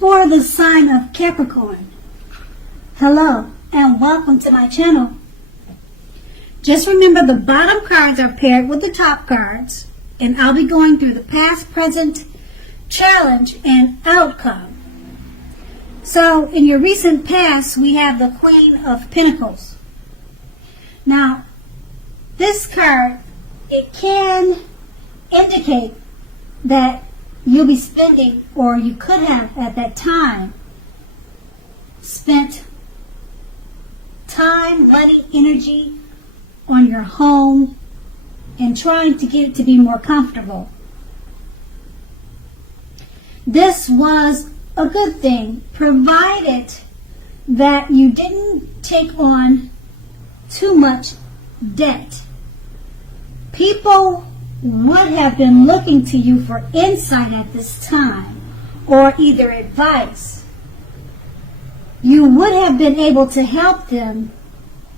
for the sign of Capricorn. Hello and welcome to my channel. Just remember the bottom cards are paired with the top cards, and I'll be going through the past, present, challenge, and outcome. So in your recent past, we have the Queen of Pentacles. Now, this card, it can indicate that you'll be spending, or you could have at that time, spent time, money, energy on your home and trying to get it to be more comfortable. This was a good thing, provided that you didn't take on too much debt. People would have been looking to you for insight at this time, or either advice. You would have been able to help them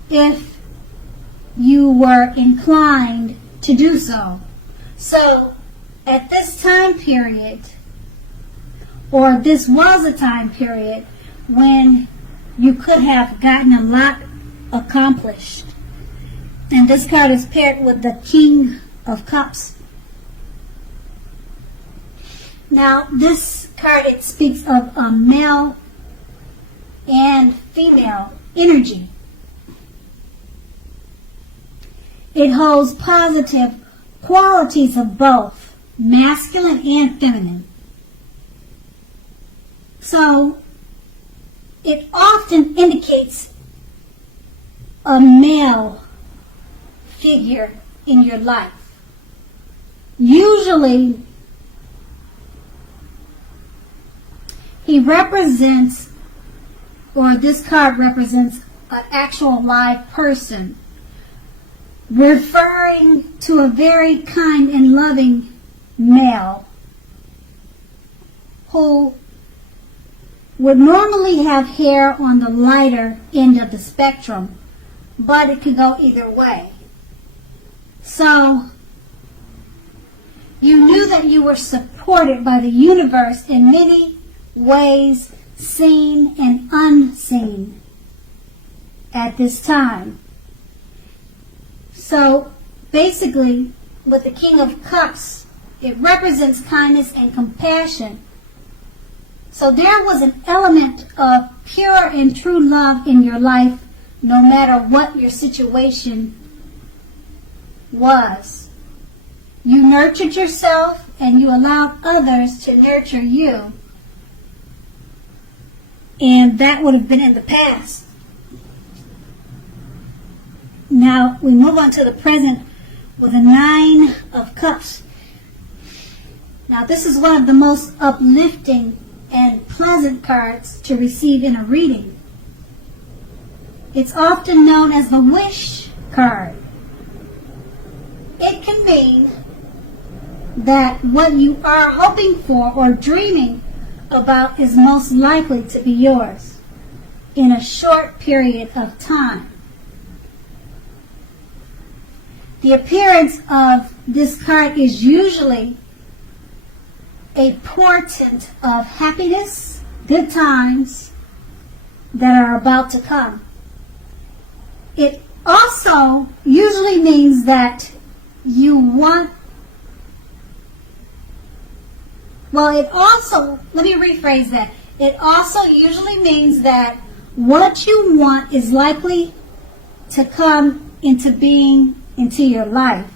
if you were inclined to do so. So, at this time period, or this was a time period when you could have gotten a lot accomplished. And this card is paired with the King of Cups. Now, this card, it speaks of a male and female energy. It holds positive qualities of both masculine and feminine. So, it often indicates a male figure in your life. Usually, he represents, or this card represents, an actual live person, referring to a very kind and loving male who would normally have hair on the lighter end of the spectrum, but it could go either way. So, you knew that you were supported by the universe in many ways, seen and unseen, at this time. So, basically, with the King of Cups, it represents kindness and compassion. So there was an element of pure and true love in your life, no matter what your situation was. You nurtured yourself and you allowed others to nurture you. And that would have been in the past. Now we move on to the present with the Nine of Cups. Now this is one of the most uplifting and pleasant cards to receive in a reading. It's often known as the wish card. It can mean that what you are hoping for or dreaming about is most likely to be yours in a short period of time. The appearance of this card is usually a portent of happiness, good times that are about to come. It also usually means that you want, let me rephrase that. It also usually means that what you want is likely to come into being into your life.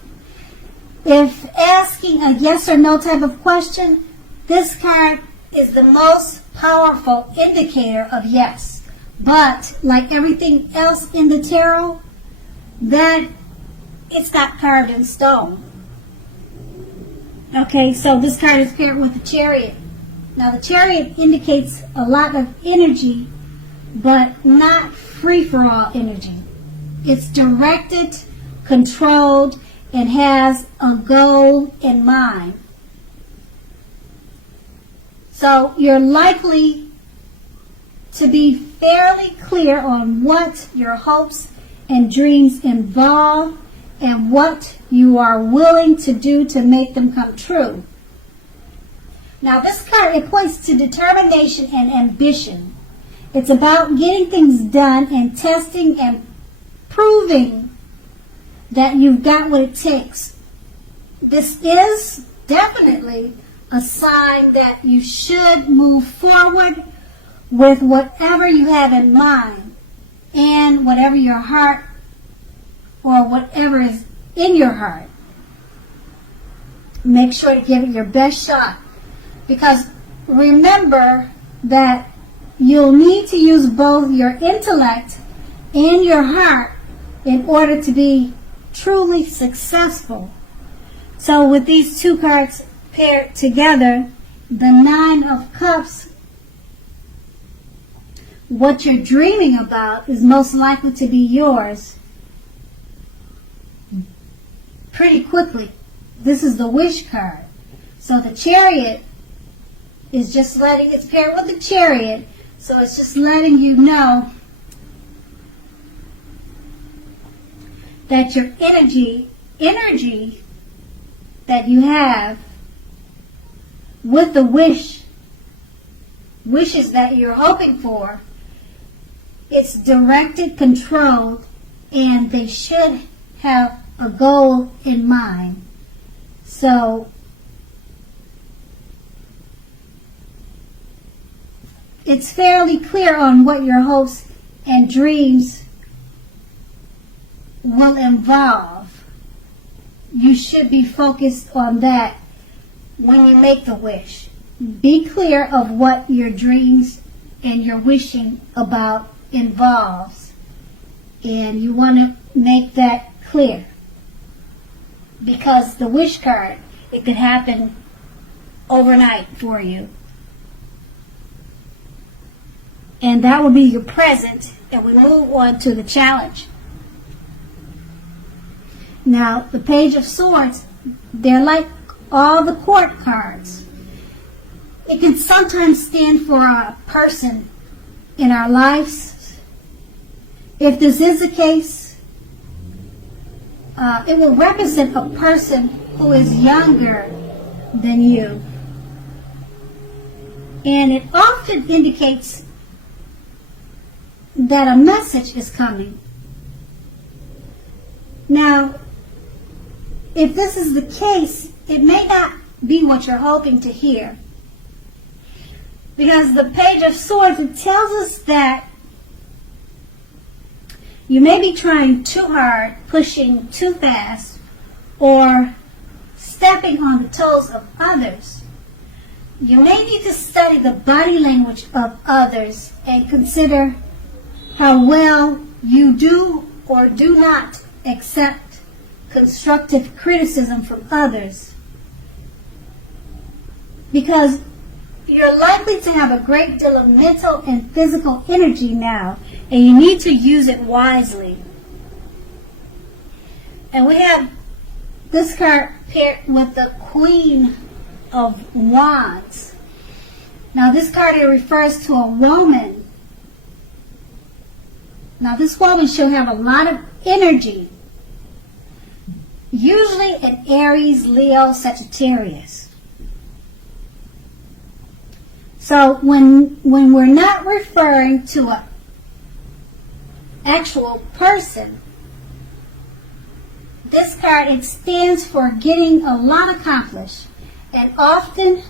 If asking a yes or no type of question, this card is the most powerful indicator of yes. But like everything else in the tarot, that it's not carved in stone. Okay, so this card is paired with the Chariot. Now the Chariot indicates a lot of energy, but not free-for-all energy. It's directed, controlled, and has a goal in mind. So you're likely to be fairly clear on what your hopes and dreams involve and what you are willing to do to make them come true. Now this card, it points to determination and ambition. It's about getting things done and testing and proving that you've got what it takes. This is definitely a sign that you should move forward with whatever you have in mind and whatever your heart or whatever is in your heart. Make sure to give it your best shot, because remember that you'll need to use both your intellect and your heart in order to be truly successful. So with these two cards paired together, the Nine of Cups, what you're dreaming about is most likely to be yours pretty quickly. This is the Wish card. So the Chariot is just letting, it's paired with the Chariot, so it's just letting you know that your energy that you have with the wishes that you're hoping for, it's directed, controlled, and they should have a goal in mind. So it's fairly clear on what your hopes and dreams will involve. You should be focused on that when you make the wish. Be clear of what your dreams and your wishing about involves. And you want to make that clear. Because the Wish card, it could happen overnight for you. And that will be your present, and we move on to the challenge. Now, the Page of Swords, they're like all the court cards. It can sometimes stand for a person in our lives. If this is the case, it will represent a person who is younger than you. And it often indicates that a message is coming. Now, if this is the case, it may not be what you're hoping to hear. Because the Page of Swords, it tells us that you may be trying too hard, pushing too fast, or stepping on the toes of others. You may need to study the body language of others and consider how well you do or do not accept constructive criticism from others. Because you're likely to have a great deal of mental and physical energy now, and you need to use it wisely. And we have this card paired with the Queen of Wands. Now this card here refers to a woman. Now this woman should have a lot of energy. Usually an Aries, Leo, Sagittarius. So when we're not referring to an actual person, this card, it stands for getting a lot accomplished, and often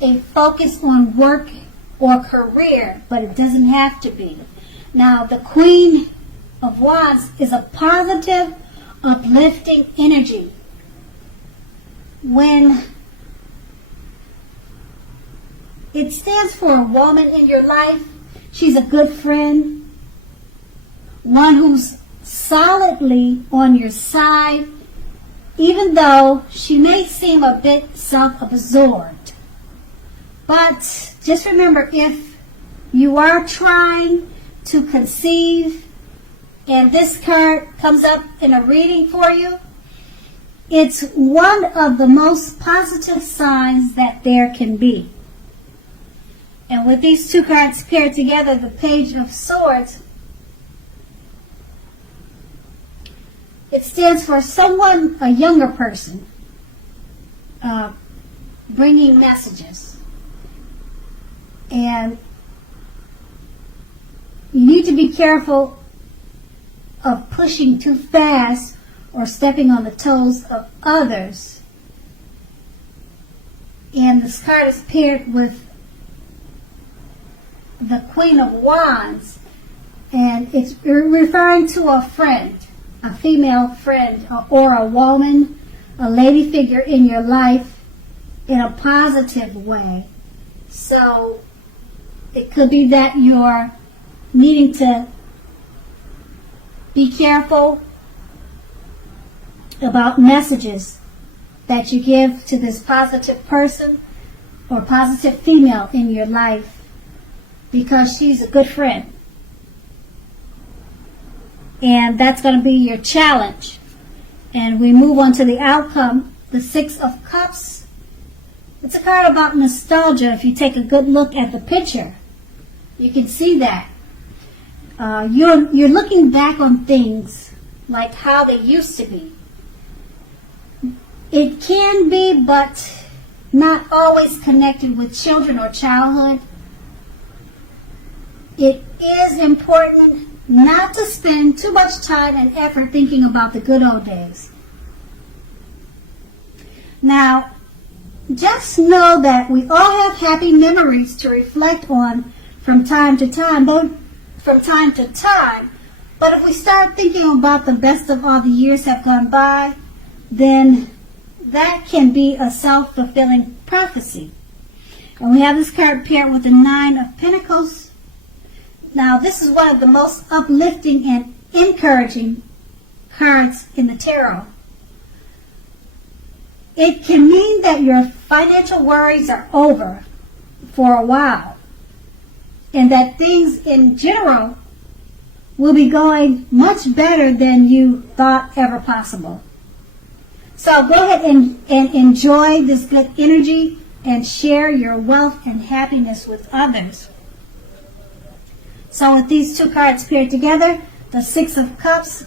a focus on work or career, but it doesn't have to be. Now the Queen of Wands is a positive, uplifting energy. When it stands for a woman in your life, she's a good friend, one who's solidly on your side, even though she may seem a bit self-absorbed. But just remember, if you are trying to conceive and this card comes up in a reading for you, it's one of the most positive signs that there can be. And with these two cards paired together, the Page of Swords, it stands for someone, a younger person. bringing messages. And you need to be careful of pushing too fast or stepping on the toes of others. And this card is paired with the Queen of Wands, and it's referring to a friend, a female friend, or a woman, a lady figure in your life in a positive way. So it could be that you're needing to be careful about messages that you give to this positive person or positive female in your life, because she's a good friend. And that's going to be your challenge. And we move on to the outcome, the Six of Cups. It's a card about nostalgia. If you take a good look at the picture, you can see that. You're looking back on things like how they used to be. It can be, but not always connected with children or childhood. It is important not to spend too much time and effort thinking about the good old days. Now, just know that we all have happy memories to reflect on from time to time, but if we start thinking about the best of all the years have gone by, then that can be a self-fulfilling prophecy. And we have this card paired with the Nine of Pentacles. Now, this is one of the most uplifting and encouraging cards in the tarot. It can mean that your financial worries are over for a while, and that things in general will be going much better than you thought ever possible. So go ahead and enjoy this good energy and share your wealth and happiness with others. So with these two cards paired together, the Six of Cups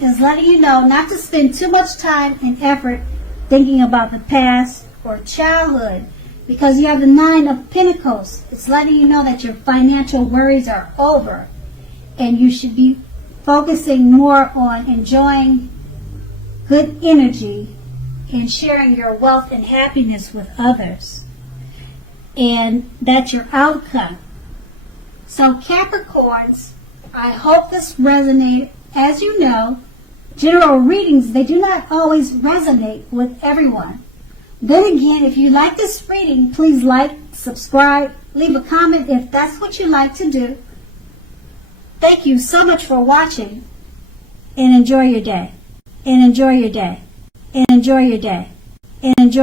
is letting you know not to spend too much time and effort thinking about the past or childhood, because you have the Nine of Pentacles. It's letting you know that your financial worries are over, and you should be focusing more on enjoying good energy and sharing your wealth and happiness with others. And that's your outcome. So Capricorns, I hope this resonated. As you know, general readings, they do not always resonate with everyone. Then again, if you like this reading, please like, subscribe, leave a comment if that's what you like to do. Thank you so much for watching, and enjoy your day. And enjoy your day. And enjoy your day. And enjoy